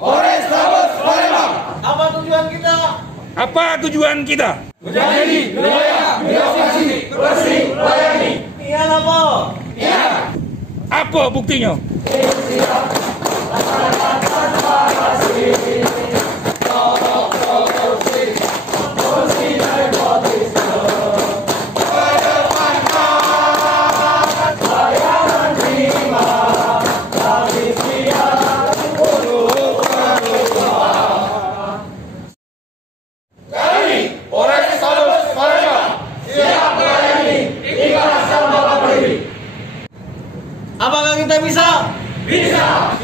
Polrestabes Palembang. Apa tujuan kita? Apa tujuan kita? Menjadi wilayah birokrasi bersih melayani. Iya apa? Ya. Apa buktinya? Polrestabes Palembang siap melayani, ikhlas dan bangga berdiri. Apakah kita bisa? Bisa.